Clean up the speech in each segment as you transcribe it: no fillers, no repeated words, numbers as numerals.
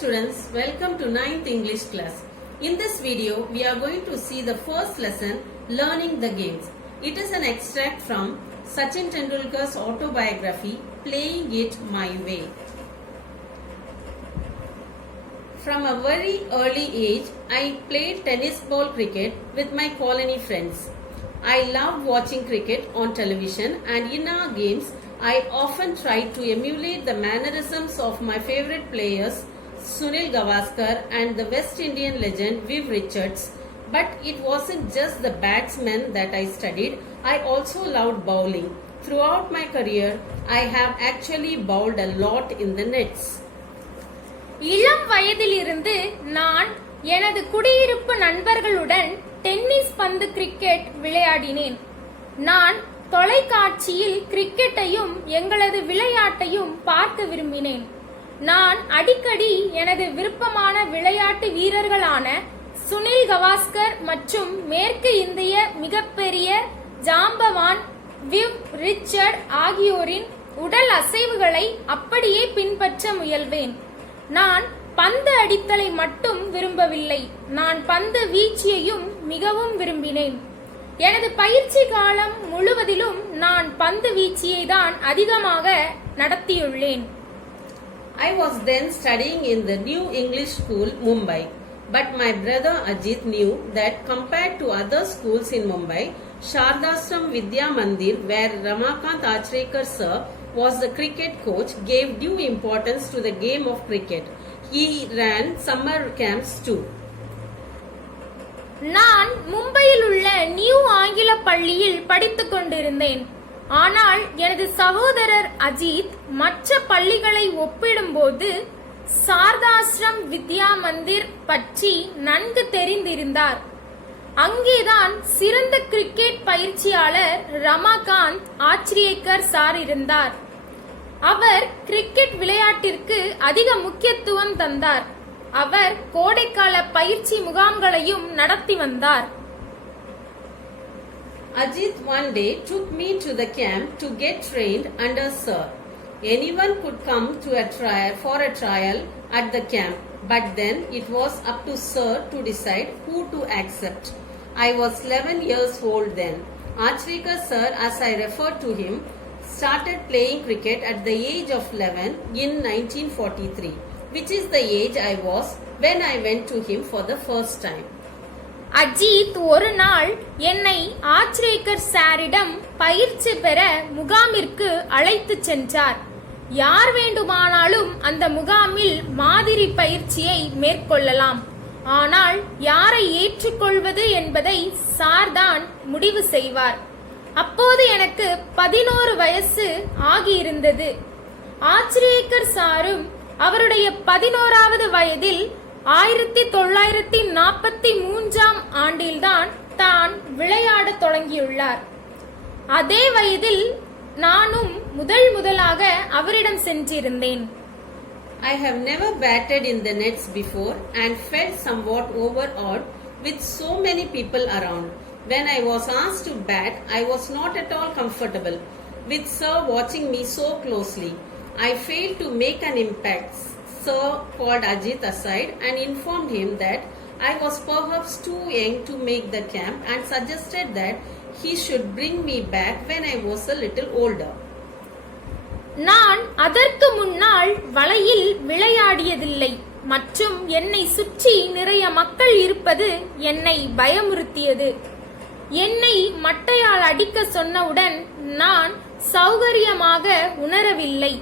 students, welcome to 9th English class. In this video, we are going to see the first lesson, Learning the Games. It is an extract from Sachin Tendulkar's autobiography, Playing It My Way. From a very early age, I played tennis ball cricket with my colony friends. I loved watching cricket on television, and in our games, I often tried to emulate the mannerisms of my favorite players, Sunil Gavaskar and the West Indian legend Viv Richards. But it wasn't just the batsmen that I studied, I also loved bowling. Throughout my career, I have actually bowled a lot in the nets. இளம் வயதிலிருந்து நான் எனது குடியிருப்பு நண்பர்களுடன் tennis பந்து cricket விளையாடினேன். நான் தொலைக்காட்சியில் கிரிக்கெட்டையும் எங்களது விளையாட்டையும் பார்க்க விரும்பினேன். நான் அடிக்கடி எனது விருப்பமான விளையாட்டு வீரர்களான சுனில் கவாஸ்கர் மற்றும் மேற்கு இந்திய மிகப்பெரிய ஜாம்பவான் விவ் ரிச்சர்ட் ஆகியோரின் உடல் அசைவுகளை அப்படியே பின்பற்ற முயல்வேன். நான் பந்து அடித்தலை மட்டும் விரும்பவில்லை, நான் பந்து வீச்சியையும் மிகவும் விரும்பினேன். எனது பயிற்சி காலம் முழுவதிலும் நான் பந்து வீச்சியை தான் அதிகமாக நடத்தியுள்ளேன். I was then studying in the New English School, Mumbai. But my brother Ajit knew that compared to other schools in Mumbai, Shardashram Vidya Mandir, where Ramakant Achrekar sir was the cricket coach, gave due importance to the game of cricket. He ran summer camps too. நான் மும்பையில் உள்ள new ஆங்கில பள்ளியில் படித்துக் கொண்டிருந்தேன். ஆனால் எனது சகோதரர் அஜித் மற்ற பள்ளிகளை ஒப்பிடும்போது சாரதாஸ்ரம் வித்யா மந்திர் பற்றி நன்கு தெரிந்திருந்தார். அங்கேதான் சிறந்த கிரிக்கெட் பயிற்சியாளர் ரமாகாந்த் ஆச்ரியேக்கர் சார் இருந்தார். அவர் கிரிக்கெட் விளையாட்டிற்கு அதிக முக்கியத்துவம் தந்தார். அவர் கோடைக்கால பயிற்சி முகாம்களையும் நடத்தி வந்தார். Ajit one day took me to the camp to get trained under sir. Anyone could come to for a trial at the camp, but then it was up to sir to decide who to accept. I was 11 years old then. Achrekar sir, as I referred to him, started playing cricket at the age of 11 in 1943, which is the age I was when I went to him for the first time. Ajith ஒரு நாள் என்னை ஆச்ரேக்கர் சாரிடம் பயிற்சி பெற முகாமிற்கு அழைத்து சென்றார். யார் வேண்டுமானாலும் அந்த முகாமில் மாதிரி பயிற்சியை மேற்கொள்ளலாம், ஆனால் யாரை ஏற்றுக்கொள்வது என்பதை சார்தான் முடிவு செய்வார். அப்போது எனக்கு 11 வயசு ஆகியிருந்தது. ஆச்ரேக்கர் சாரும் அவருடைய 11வது வயதில் 1943 ஆண்டில்தான் தான் விளையாடத் தொடங்கியுள்ளார். அதே வயதில் நானும் முதலாக அவரிடம் சென்றிருந்தேன். I have never batted in the nets before and felt somewhat overawed with so many people around. When I was asked to bat, I was not at all comfortable with sir watching me so closely. I failed to make an impact. Sir called Ajit aside and informed him that I was perhaps too young to make the camp and suggested that he should bring me back when I was a little older. நான் அதற்கு முன்னால் வலையில் விளையாடியதில்லை மற்றும் என்னை சுற்றி நிறைய மக்கள் இருப்பது என்னை பயமுறுத்தியது. என்னை மட்டையால் அடிக்க சொன்னவுடன் நான் சௌகரியமாக உணரவில்லை.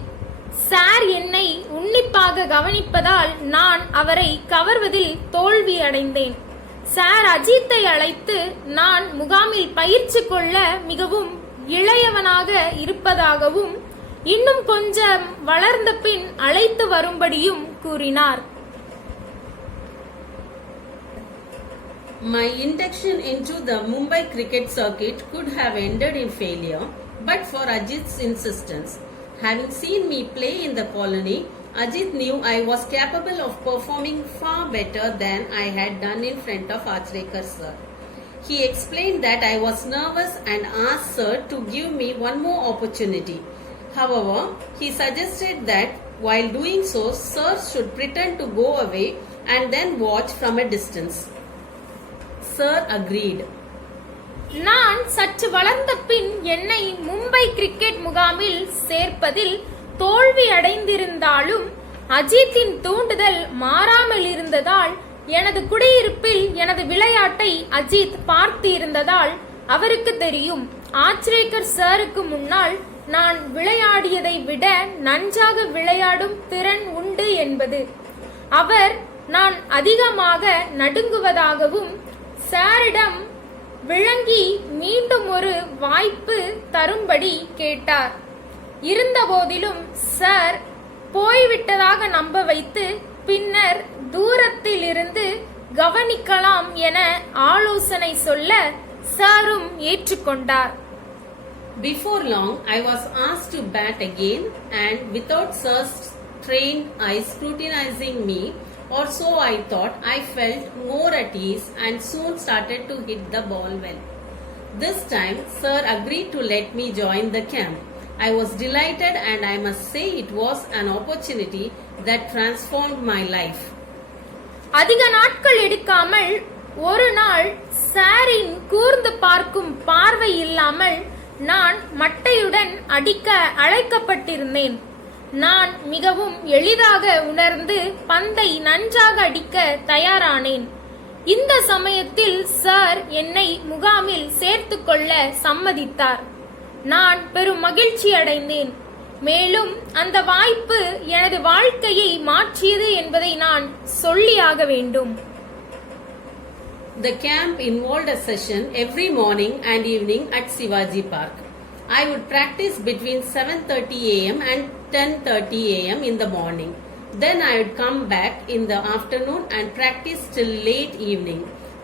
சார் என்னை உன்னிப்பாக கவனிப்பதால் நான் அவரை கவர்வதில் தோல்வி அடைந்தேன். சார் அஜித்தை அழைத்து நான் முகாமில் பயிற்சி கொள்ள மிகவும் இளையவனாக இருப்பதாகவும் இன்னும் கொஞ்சம் வளர்ந்த பின் அழைத்து வரும்படியும் கூறினார். My induction into the Mumbai cricket circuit could have ended in failure, but for Ajit's insistence. Having seen me play in the colony, Ajit knew I was capable of performing far better than I had done in front of Achrekar sir. He explained that I was nervous and asked sir to give me one more opportunity. However, he suggested that While doing so, sir should pretend to go away and then watch from a distance. Sir agreed. நான் சற்று வளர்ந்த பின் என்னை Mumbai cricket முகாமில் சேர்ப்பதில் தோல்வி அடைந்திருந்தாலும் அஜித்தின் தூண்டுதல் மாறாமல் இருந்ததால் எனது குடியிருப்பில் எனது விளையாட்டை அஜித் பார்த்து இருந்ததால் அவருக்கு தெரியும் ஆச்ரேக்கர் சாருக்கு முன்னால் நான் விளையாடியதை விட நன்றாக விளையாடும் திறன் உண்டு என்பது. அவர் நான் அதிகமாக நடுங்குவதாகவும் சாரிடம் விளங்கி மீண்டும் ஒரு வாய்ப்பு தரும்படி கேட்டார். இருந்தபோதிலும் சார் போய்விட்டதாக நம்ப வைத்து பின்னர் தூரத்தில் இருந்து கவனிக்கலாம் என ஆலோசனை சொல்ல சாரும் ஏற்றுக்கொண்டார். Before long, I was asked to bat again, and without sir's trained eyes scrutinizing me, or so I thought, I felt more at ease and soon started to hit the ball well. This time, sir agreed to let me join the camp. I was delighted, and I must say it was an opportunity that transformed my life. அதிக நாட்கள் எடுக்காமல் ஒரு நாள் சாரின் கூர்ந்து பார்க்கும் பார்வை இல்லாமல் நான் மட்டையுடன் அடிக்க அழைக்கப்பட்டிருந்தேன். நான் மிகவும் எளிதாக உணர்ந்து பந்தை நன்றாக அடிக்க தயாரானேன். இந்த சமயத்தில் சார் என்னை முகாமில் சேர்த்துக்கொள்ள சம்மதித்தார். நான் பெரும் மகிழ்ச்சி அடைந்தேன். மேலும் அந்த வாய்ப்பு எனது வாழ்க்கையை மாற்றியது என்பதை நான் சொல்லியாக வேண்டும். The camp involved a session every morning and evening at Shivaji Park. I would practice between 7:30 a.m. and 10:30 a.m. in the morning. Then I would come back in the afternoon and practice till late evening.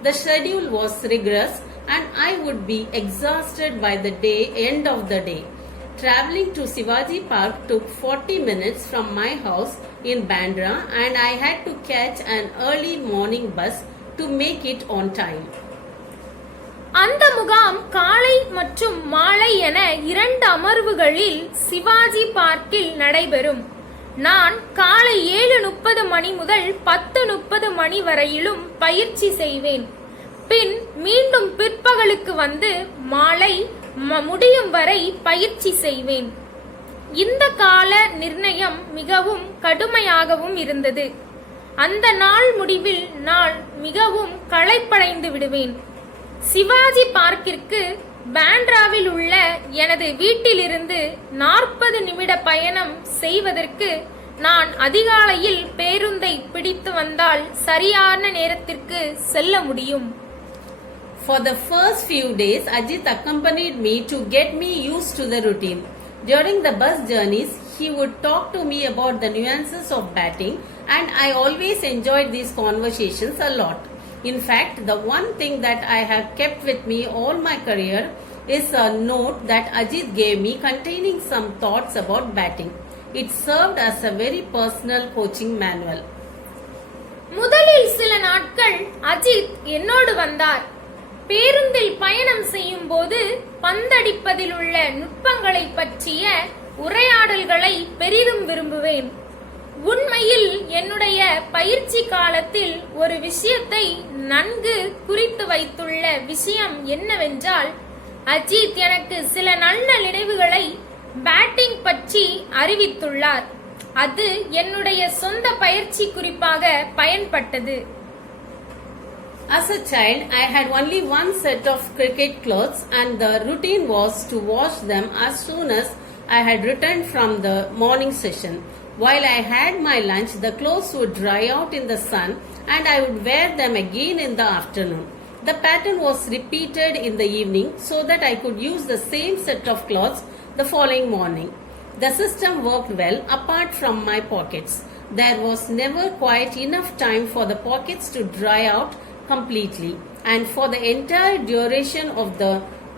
The schedule was rigorous and I would be exhausted by the end of the day. Traveling to Shivaji Park took 40 minutes from my house in Bandra, and I had to catch an early morning bus to make it on time. அந்த முகாம் காலை மற்றும் மாலை என 2 அமர்வுகளில் சிவாஜி பார்க்கில் நடைபெறும். நான் காலை 7:30 மணி முதல் 10:30 மணி வரையிலும் பயிற்சி செய்வேன். பின் மீண்டும் பிற்பகலுக்கு வந்து மாலை முடியும் வரை பயிற்சி செய்வேன். இந்த கால நிர்ணயம் மிகவும் கடுமையாகவும் இருந்தது. அந்த நாள் முடிவில் நான் மிகவும் களைப்படைந்து விடுவேன். சிவாஜி பார்க்கிற்கு பாண்ட்ராவில் உள்ள எனது வீட்டிலிருந்து 40 நிமிட பயணம் செய்வதற்கு நான் அதிகாலையில் பேருந்தை பிடித்து வந்தால் சரியான நேரத்திற்கு செல்ல முடியும். For the first few days, Ajit accompanied me to get me used to the routine. During the bus journeys, he would talk to me about the nuances of batting, and I always enjoyed these conversations a lot. In fact, the one thing that I have kept with me all my career is a note that Ajit gave me containing some thoughts about batting. It served as a very personal coaching manual. முதலில் சில நாட்கள் அஜித் என்னோடு வந்தார். பேருந்தில் பயணம் செய்யும் போது பந்தடிப்பதில் உள்ள நுட்பங்களை பற்றிய உரையாடல்களை பெரிதும் விரும்புவேன். உண்மையில் என்னுடைய பயிற்சி காலத்தில் ஒரு விஷயத்தை நன்கு குறித்து வைத்துள்ள விஷயம் என்னவென்றால், அஜித் எனக்கு சில நல்ல நினைவுகளை பேட்டிங் பற்றி அறிவித்துள்ளார். அது என்னுடைய சொந்த பயிற்சி குறிப்பாக பயன்பட்டது. As a child, I had only one set of cricket clothes, and the routine was to wash them as soon as I had returned from the morning session. While I had my lunch, the clothes would dry out in the sun and I would wear them again in the afternoon. The pattern was repeated in the evening so that I could use the same set of clothes the following morning. The system worked well apart from my pockets. There was never quite enough time for the pockets to dry out completely, and for the entire duration of the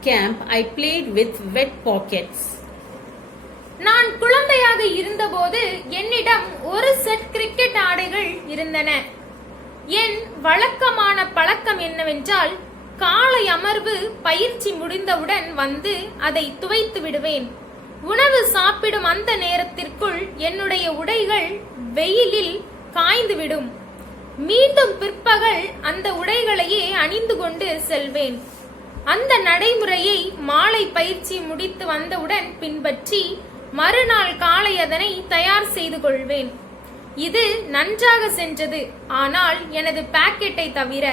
camp I played with wet pockets. நான் குழந்தையாக இருந்தபோது என்னிடம் ஒரு set cricket ஆடைகள் இருந்தன. என் வழக்கமான பழக்கம் என்னவென்றால், காலை அமர்வு பயிற்சி முடிந்தவுடன் வந்து அதை துவைத்து விடுவேன். உணவு சாப்பிடும் அந்த நேரத்திற்குள் என்னுடைய உடைகள் வெயிலில் காய்ந்துவிடும். மீண்டும் பிற்பகல் அந்த உடைகளையே அணிந்து கொண்டு செல்வேன். அந்த நடைமுறையை மாலை பயிற்சி முடித்து வந்தவுடன் பின்பற்றி மறுநாள் காலை அதனை தயார் செய்து கொள்வேன். இது நன்றாக சென்றது. ஆனால் எனது பாக்கெட்டை தவிர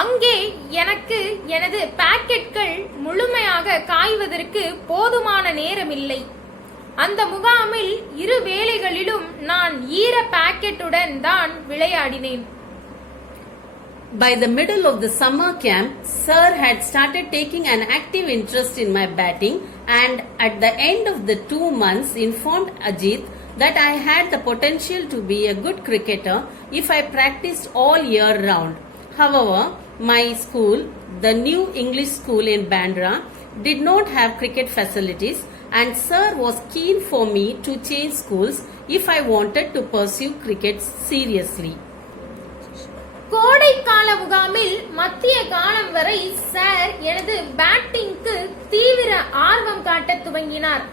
அங்கே எனக்கு எனது பாக்கெட்கள் முழுமையாக காய்வதற்கு போதுமான நேரமில்லை. அந்த முகாமில் இரு வேளைகளிலும் நான் ஈர பாக்கெட்டுடன் தான் விளையாடினேன். By the middle of the summer camp, Sir had started taking an active interest in my batting, and at the end of the 2 months informed Ajit that I had the potential to be a good cricketer if I practiced all year round. However, my school, the New English School in Bandra, did not have cricket facilities, and Sir was keen for me to change schools if I wanted to pursue cricket seriously. கோடைக்கால முகாமில் மத்திய காலம் வரை sir எனது பேட்டிங்க்கு தீவிர ஆர்வம் காட்ட துவங்கினார்.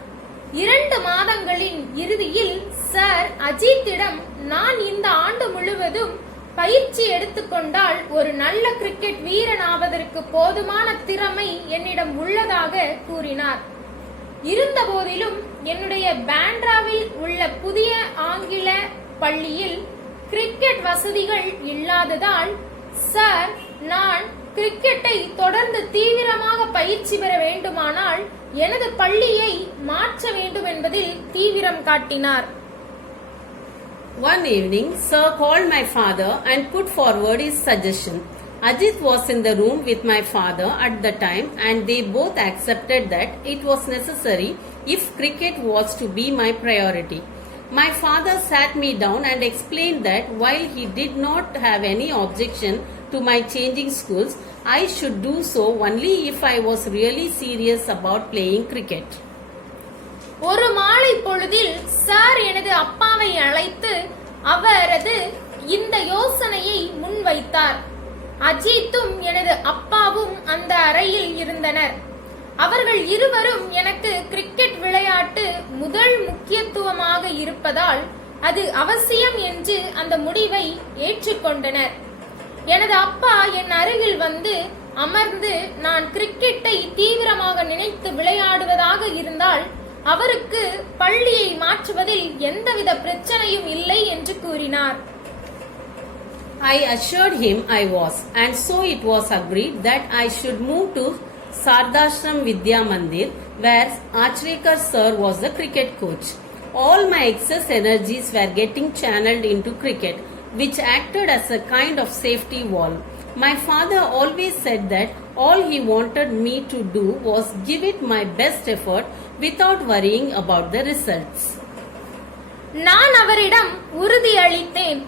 2 மாதங்களின் இறுதியில் சார் அஜித்திடம் நான் இந்த ஆண்டு முழுவதும் பயிற்சி எடுத்துக்கொண்டால் ஒரு நல்ல கிரிக்கெட் வீரன் ஆவதற்கு போதுமான திறமை என்னிடம் உள்ளதாக கூறினார். இருந்த போதிலும் என்னுடைய பாண்ட்ராவில் உள்ள புதிய ஆங்கில பள்ளியில் கிரிக்கெட் வசதிகள் இல்லாததால் சார் நான் கிரிக்கெட்டை தொடர்ந்து தீவிரமாக பயிற்சி பெற வேண்டுமானால் எனது பள்ளியை மாற்ற வேண்டும் என்பதில் தீவிரம் காட்டினார். One evening, Sir called my father and put forward his suggestion. Ajit was in the room with my father at the time, and they both accepted that it was necessary if cricket was to be my priority. My father sat me down and explained that while he did not have any objection to my changing schools, I should do so only if I was really serious about playing cricket. ஒரு மாலை பொழுதில் sir எனது அப்பாவை அழைத்து அவரது இந்த யோசனையை முன்வைத்தார். அஜித்தும் எனது அப்பாவும் அந்த அறையில் இருந்தனர். அவர்கள் இருவரும் எனக்கு கிரிக்கெட் விளையாட்டு முதல் முக்கியத்துவமாக இருப்பதால் அது அவசியம் என்று அந்த முடிவை ஏற்றுக்கொண்டனர். எனது அப்பா என் அருகில் வந்து அமர்ந்து நான் கிரிக்கெட்டை தீவிரமாக நினைத்து விளையாடுவதாக இருந்தால் அவருக்கு பள்ளியை மாற்றுவதில் எந்தவித பிரச்சனையும் இல்லை என்று கூறினார். I assured him I was, and so it was agreed that I should move to Sardashram Vidya Mandir, where Achrekar sir was the cricket coach. All my excess energies were getting channeled into cricket, which acted as a kind of safety wall. My father always said that all he wanted me to do was give it my best effort without worrying about the results. நான் அவரிடம் உறுதி அளித்தேன்.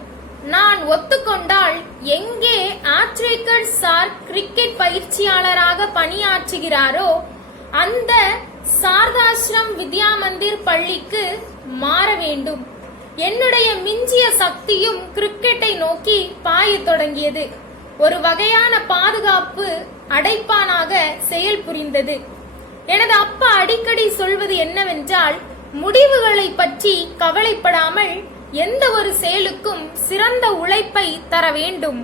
நான் ஒத்துக்கொண்டால் எங்கே ஆச்ரேக்கர் sir cricket பயிற்சியாளராக பணியாற்றுகிறாரோ அந்த சாரதாஸ்ரம் வித்யா மந்திர் பள்ளிக்கு மாற வேண்டும். என்னுடைய மிஞ்சிய சக்தியும் கிரிக்கெட்டை நோக்கி பாயத் தொடங்கியது. ஒரு வகையான பாதுகாப்பு அடைப்பானாக செயல் புரிந்தது. எனது அப்பா அடிக்கடி சொல்வது என்னவென்றால், முடிவுகளை பற்றி கவலைப்படாமல் எந்த ஒரு செயலுக்கும் சிறந்த உழைப்பை தர வேண்டும்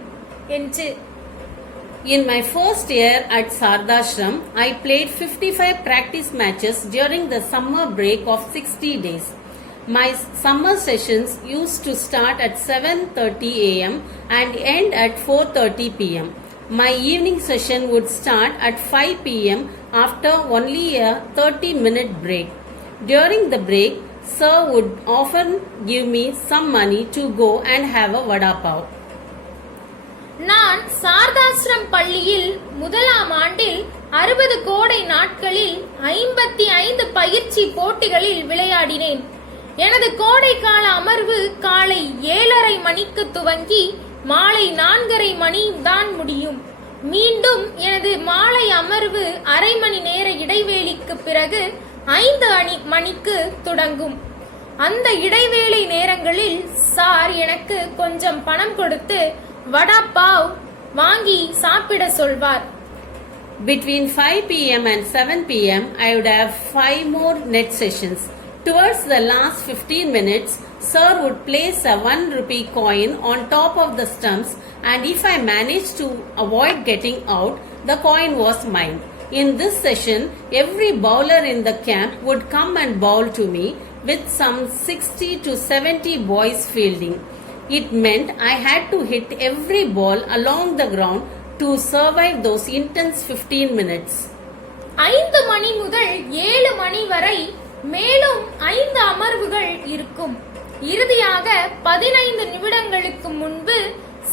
என்று. In my first year at Sardashram, I played 55 practice matches during the summer break of 60 days. My summer sessions used to start at 7:30 a.m. and end at 4:30 p.m. My evening session would start at 5 p.m. after only a 30-minute break. During the break, Sir would often give me some money to go and have a vada pav. நான் சாரதாஸ்ரம் பள்ளியில் முதலாம் ஆண்டில் 60 கோடை நாட்களில் 55 பயிற்சி போட்டிகளில் விளையாடினேன். எனது கோடைக்கால அமர்வு காலை 7:30 மணிக்கு துவங்கி மாலை 4:30 மணி தான் முடியும். மீண்டும் எனது மாலை அமர்வு அரை மணி நேர இடைவேளைக்கு பிறகு 5 மணிக்கு தொடங்கும். அந்த இடைவேளை நேரங்களில் சார் எனக்கு கொஞ்சம் பணம் கொடுத்து வடா பாவ் வாங்கி சாப்பிட சொல்வார். Between 5 p.m. and 7 p.m., I would have 5 more net sessions. Towards the last 15 minutes, Sir would place a 1 rupee coin on top of the stumps, and if I managed to avoid getting out, the coin was mine. In this session, every bowler in the camp would come and bowl to me with some 60 to 70 boys fielding. It meant I had to hit every ball along the ground to survive those intense 15 minutes. 5 மணி முதல் 7 மணி வரை மேலும் 5 அமர்வுகள் இருக்கும். இறுதியாக 15 நிமிடங்களுக்கு முன்பு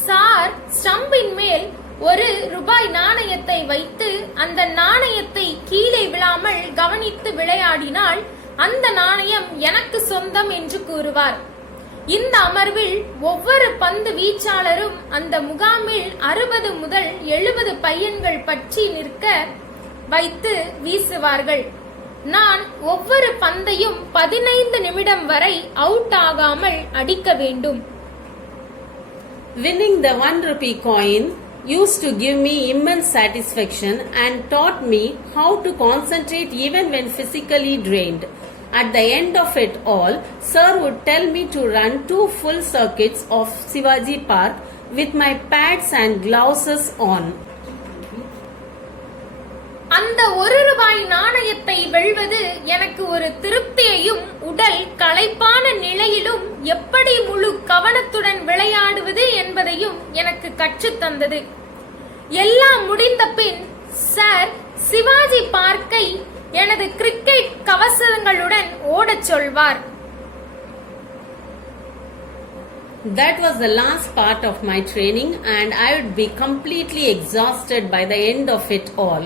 sir ஸ்டம்பின் மேல் ஒரு ரூபாய் நாணயத்தை வைத்து அந்த நாணயத்தை கீழே விழாமல் கவனித்து விளையாடினால் அந்த நாணயம் எனக்கு சொந்தம் என்று கூறுவார். இந்த அமர்வில் ஒவ்வொரு பந்து வீச்சாளரும் அந்த முகாமில் 60 முதல் 70 பையன்கள் பற்றி நிற்க வைத்து வீசுவார்கள். நான் ஒவ்வொரு பந்தையும் 15 நிமிடம் வரை அவுட் ஆகாமல் அடிக்க வேண்டும். Winning the 1 rupee coin used to give me immense satisfaction and taught me how to concentrate even when physically drained. At the end of it all, Sir would tell me to run 2 full circuits of Shivaji Park with my pads and gloves on. அந்த 1 ரூபாய் நாணயத்தை வெல்வது எனக்கு ஒரு திருப்தியையும் உடல் களைப்பான நிலையிலும் எப்படி முழு கவனத்துடன் விளையாடுவது என்பதையும் எனக்கு கற்றுத்தந்தது. எல்லாம் முடிந்த பின் சார் சிவாஜி பார்க்கை எனது கிரிக்கெட் கவசங்களுடன் ஓடச் சொல்வார். That was the last part of my training, and I would be completely exhausted by the end of it all.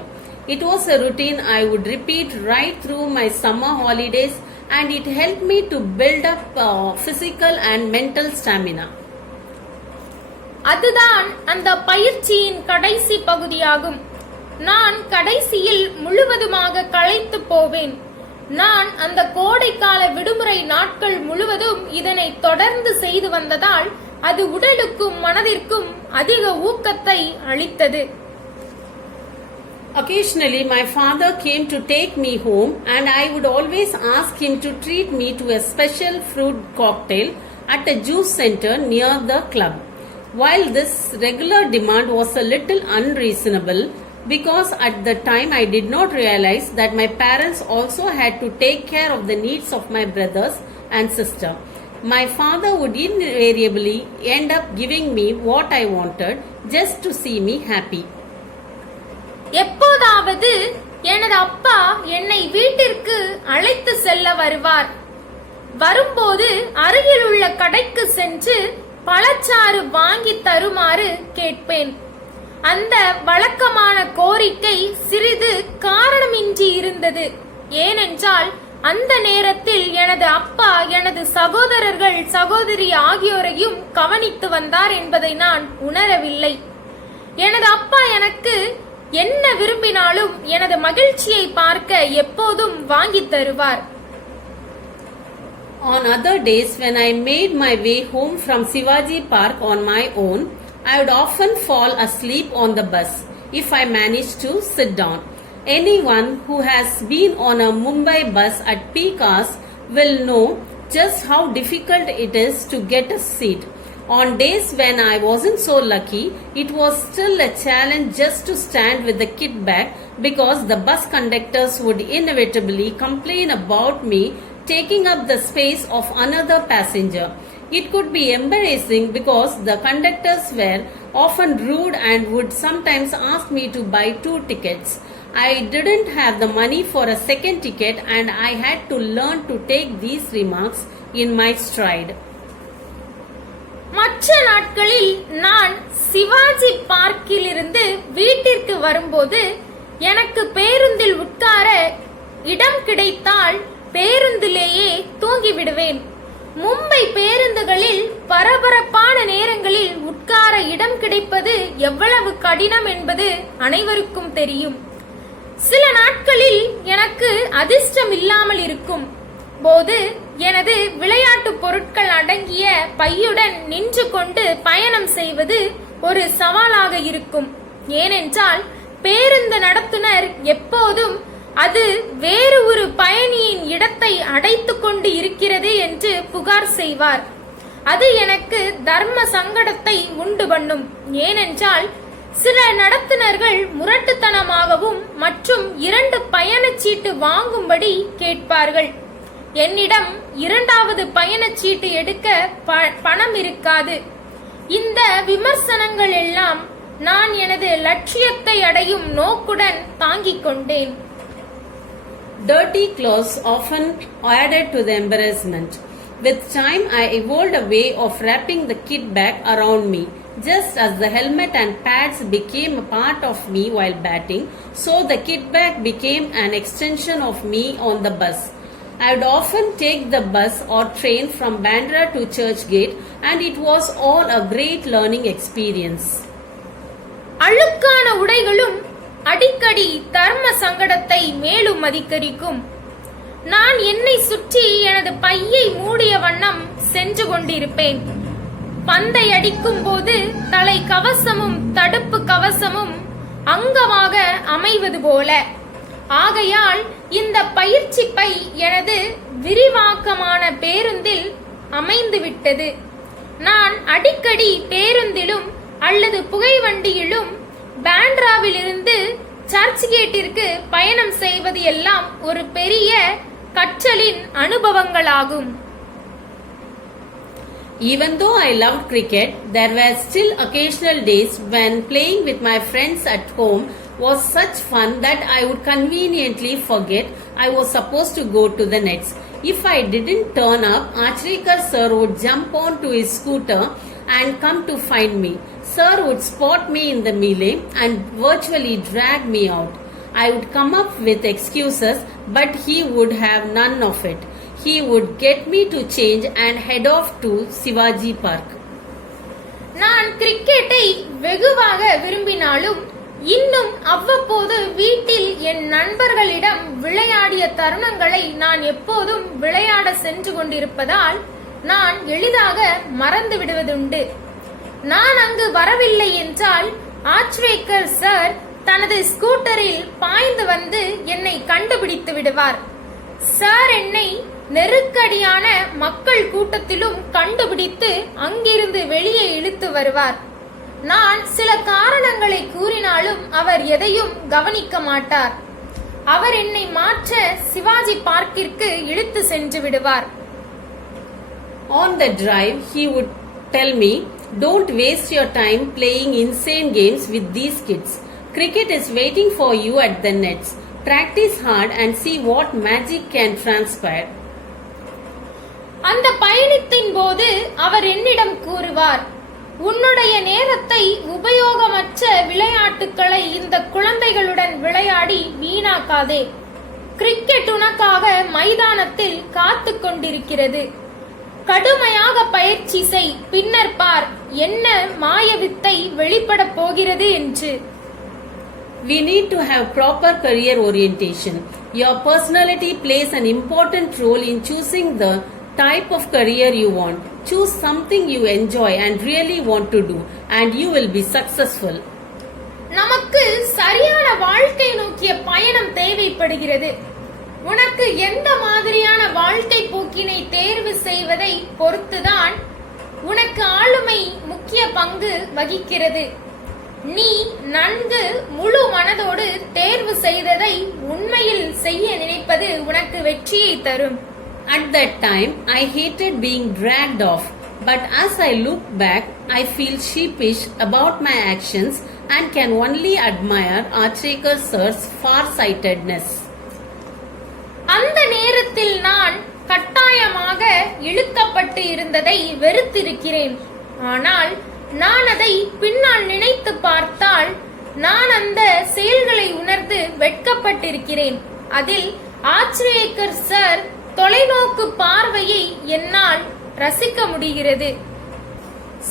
It was a routine I would repeat right through my summer holidays, and it helped me to build up physical and mental stamina. அதுதான் அந்த பயிற்சியின் கடைசி பகுதியாகும். நான் கடைசியில் முழுவதுமாக களைத்து போவேன். நான் அந்த கோடைக்கால விடுமுறை நாட்கள் முழுவதும் இதனை தொடர்ந்து செய்து வந்ததால் அது உடலுக்கும் மனதிற்கும் அதிக ஊக்கத்தை அளித்தது. Occasionally, my father came to take me home, and I would always ask him to treat me to a special fruit cocktail at a juice center near the club. While this regular demand was a little unreasonable, because at the time I did not realize that my parents also had to take care of the needs of my brothers and sister. My father would invariably end up giving me what I wanted just to see me happy. எப்போதாவது எனது அப்பா என்னை வீட்டிற்கு அழைத்து செல்ல வருவார். வரும்போது அருகில் உள்ள கடைக்கு சென்று பழச்சாறு வாங்கி தருமாறு கேட்பேன். அந்த வழக்கமான கோரிக்கை சிறிது காரணமின்றி இருந்தது. ஏனென்றால் அந்த நேரத்தில் எனது அப்பா எனது சகோதரர்கள் சகோதரி ஆகியோரையும் கவனித்து வந்தார் என்பதை நான் உணரவில்லை. எனது அப்பா எனக்கு என்ன விரும்பினாலும் எனது மகிழ்ச்சியை பார்க்க எப்போதும் வாங்கி தருவார். On other days when I made my way home from Shivaji Park on my own, I would often fall asleep on the bus if I managed to sit down. Anyone who has been on a Mumbai bus at peak hours will know just how difficult it is to get a seat. On days when I wasn't so lucky, it was still a challenge just to stand with the kit bag because the bus conductors would inevitably complain about me taking up the space of another passenger. It could be embarrassing because the conductors were often rude and would sometimes ask me to buy 2 tickets. I didn't have the money for a second ticket, and I had to learn to take these remarks in my stride. மற்ற நாட்களில் நான் சிவாஜி பார்க்கில் இருந்து வீட்டிற்கு வரும்போது எனக்கு பேருந்தில் உட்கார இடம் கிடைத்தால் பேருந்திலேயே தூங்கிவிடுவேன். மும்பை பேருந்துகளில் பரபரப்பான நேரங்களில் உட்கார இடம் கிடைப்பது எவ்வளவு கடினம் என்பது அனைவருக்கும் தெரியும். சில நாட்களில் எனக்கு அதிர்ஷ்டம் இல்லாமல் இருக்கும் போது எனது விளையாட்டு பொருட்கள் அடங்கிய பையுடன் நின்று கொண்டு பயணம் செய்வது ஒரு சவாலாக இருக்கும். ஏனென்றால் பேருந்து நடத்துனர் எப்போதும் அது வேறு ஒரு பயணியின் இடத்தை அடைத்துக் கொண்டு இருக்கிறது என்று புகார் செய்வார். அது எனக்கு தர்ம சங்கடத்தை உண்டு பண்ணும். ஏனென்றால் சில நடத்துனர்கள் முரட்டுத்தனமாகவும் மற்றும் 2 பயணச்சீட்டு வாங்கும்படி கேட்பார்கள். என்னிடம் 2வது பயணச்சீட்டு எடுக்க பணம் இருக்காது. இந்த விமர்சனங்கள் எல்லாம் நான் எனது லட்சியத்தை அடையும் நோக்குடன் தாங்கிக் கொண்டேன். Dirty clothes often added to the embarrassment. With time, I evolved a way of wrapping the kit bag around me. Just as the helmet and pads became a part of me while batting, so the kit bag became an extension of me on the bus. I would often take the bus or train from Bandra to Churchgate, and it was all a great learning experience. அழுக்கான உடைகளும் அடிக்கடி தர்ம சங்கடத்தை மேலும் அதிகரிக்கும். நான் என்னை சுற்றி எனது பையை மூடிய வண்ணம் சென்று கொண்டிருப்பேன். பந்தை அடிக்கும் போது தலை கவசமும் தடுப்பு கவசமும் அங்கமாக அமைவது போல. ஆகையால் இந்த பயிற்சி பை எனது விரிவாக்கமான பேருந்தில் அமைந்துவிட்டது. நான் அடிக்கடி பேருந்திலும் அல்லது புகைவண்டியிலும் பேண்ட்ராவிலிருந்து சர்ச் கேட்டிற்கு பயணம் செய்வது எல்லாம் ஒரு பெரிய கற்றலின் அனுபவங்களாகும். Even though I loved cricket, there were still occasional days when playing with my friends at home was such fun that I would conveniently forget I was supposed to go to the nets. If I didn't turn up, Achrekar sir would jump onto his scooter and come to find me. Sir would spot me in the melee and virtually drag me out. I would come up with excuses, but he would have none of it. He would get me to change and head off to Shivaji Park. நான் கிரிக்கெட்டை வெகுவாக விரும்பினாலும் இன்னும் அவ்வப்போது வீட்டில் என் நண்பர்களிடம் விளையாடிய தருணங்களை நான் எப்போதும் விளையாட சென்று கொண்டிருப்பதால் நான் எளிதாக மறந்து விடுவதுண்டு. நான் அங்கு வரவில்லை என்றால் ஆச்ரேக்கர் சார் தனது ஸ்கூட்டரில் பாய்ந்து வந்து என்னை கண்டுபிடித்து விடுவார். சார் என்னை நெருக்கடியான மக்கள் கூட்டத்திலும் கண்டுபிடித்து அங்கிருந்து வெளியே இழுத்து வருவார். நான் சில காரணங்களை கூறினாலும் அவர் எதையும் கவனிக்க மாட்டார். அவர் என்னை மாற்ற சிவாஜி பார்க்கிற்கு இழுத்து சென்று விடுவார். On the drive, he would tell me, "Don't waste your time playing insane games with these kids. Cricket is waiting for you at the nets. Practice hard and see what magic can transpire." அந்த பயணத்தின் போது அவர் என்னிடம் கூறுவார், உன்னுடைய நேரத்தை உபயோகமற்ற விளையாட்டுகளை இந்த குழந்தைகளுடன் விளையாடி வீணாக்காதே. கிரிக்கெட் உனக்காக மைதானத்தில் காத்து கொண்டிருக்கிறது. கடுமையாக பயிற்சி செய், பின்னர் பார் என்ன மாயவித்தை வெளிப்பட போகிறது என்று. We need to have proper career orientation. Your personality plays an important role in choosing the type of career you want. Choose something you enjoy and really want to do, and you will be successful. நமக்கு சரியான வாழ்க்கை நோக்கிய பயணம் தேவைப்படுகிறது. உனக்கு எந்த மாதிரியான வாழ்க்கை போக்கினை தேர்வு செய்வதை பொறுத்துதான் உனக்கு ஆளுமை முக்கிய பங்கு வகிக்கிறது. நீ நன்கு முழு மனதோடு தேர்வு செய்ததை உண்மையில் செய்ய நினைப்பது உனக்கு வெற்றியை தரும். At that time, I hated being dragged off, but as I look back, I feel sheepish about my actions and can only admire Achrekar sir's far-sightedness. அந்த நேரத்தில் நான் கட்டாயமாக இழுக்கப்பட்டு இருந்ததை வெறுத்திருக்கிறேன். ஆனால் நான் அதை பின்னால் நினைத்து பார்த்தால் நான் அந்த செயல்களை உணர்ந்து வெட்கப்பட்டிருக்கிறேன். அதில் ஆச்ரேக்கர் சார் தொலைநோக்கு பார்வையை என்னால் ரசிக்க முடிகிறது.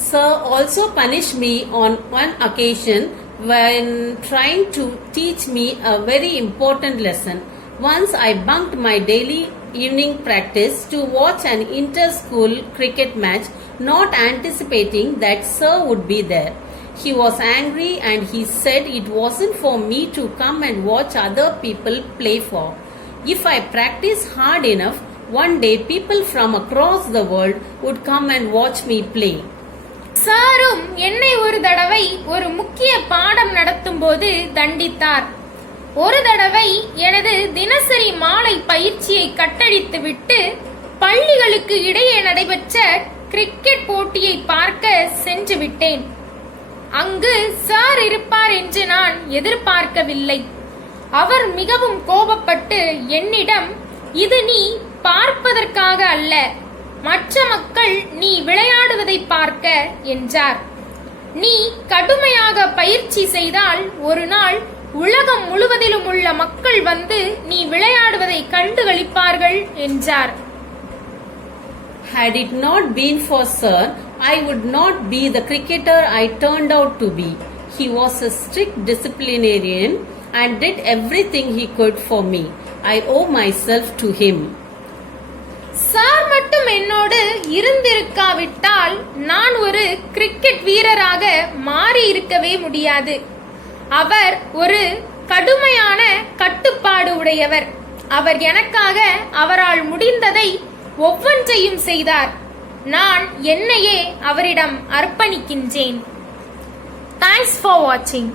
Sir also punished me on one occasion when trying to teach me a very important lesson. Once I bunked my daily evening practice to watch an inter-school cricket match, not anticipating that Sir would be there. He was angry and he said it wasn't for me to come and watch other people play for. If I practice hard enough, one day people from across the world would come and watch me play. சாரும் என்னை ஒரு தடவை ஒரு முக்கிய பாடம் நடத்தும் போது தண்டித்தார். ஒரு தடவை எனது தினசரி மாலை பயிற்சியை கட்டடித்துவிட்டு பள்ளிகளுக்கு இடையே நடைபெற்ற கிரிக்கெட் போட்டியை பார்க்க சென்று விட்டேன். அங்கு சார் இருப்பார் என்று நான் எதிர்பார்க்கவில்லை. அவர் மிகவும் கோபப்பட்டு என்னிடம், இது நீ பார்ப்பதற்காக அல்ல, மற்ற மக்கள் நீ விளையாடுவதை பார்க்க என்றார். நீ கடுமையாக பயிற்சி செய்தால் ஒரு நாள் உலகம் முழுவதிலும் உள்ள மக்கள் வந்து நீ விளையாடுவதை கண்டுகளிப்பார்கள் என்றார். Had it not been for Sir, I would not be the cricketer I turned out to be. He was a strict disciplinarian and did everything he could for me. I owe myself to him. Sir மட்டும் என்னோடு இருந்திருக்காவிட்டால் நான் ஒரு cricket வீரராக மாறி இருக்கவே முடியாது. அவர் ஒரு கடுமையான கட்டுப்பாடு உடையவர். அவர் எனக்காக அவரால் முடிந்ததை ஒவ்வொன்றையும் செய்தார். நான் என்னையே அவரிடம் அர்ப்பணிக்கின்றேன். Thanks for watching.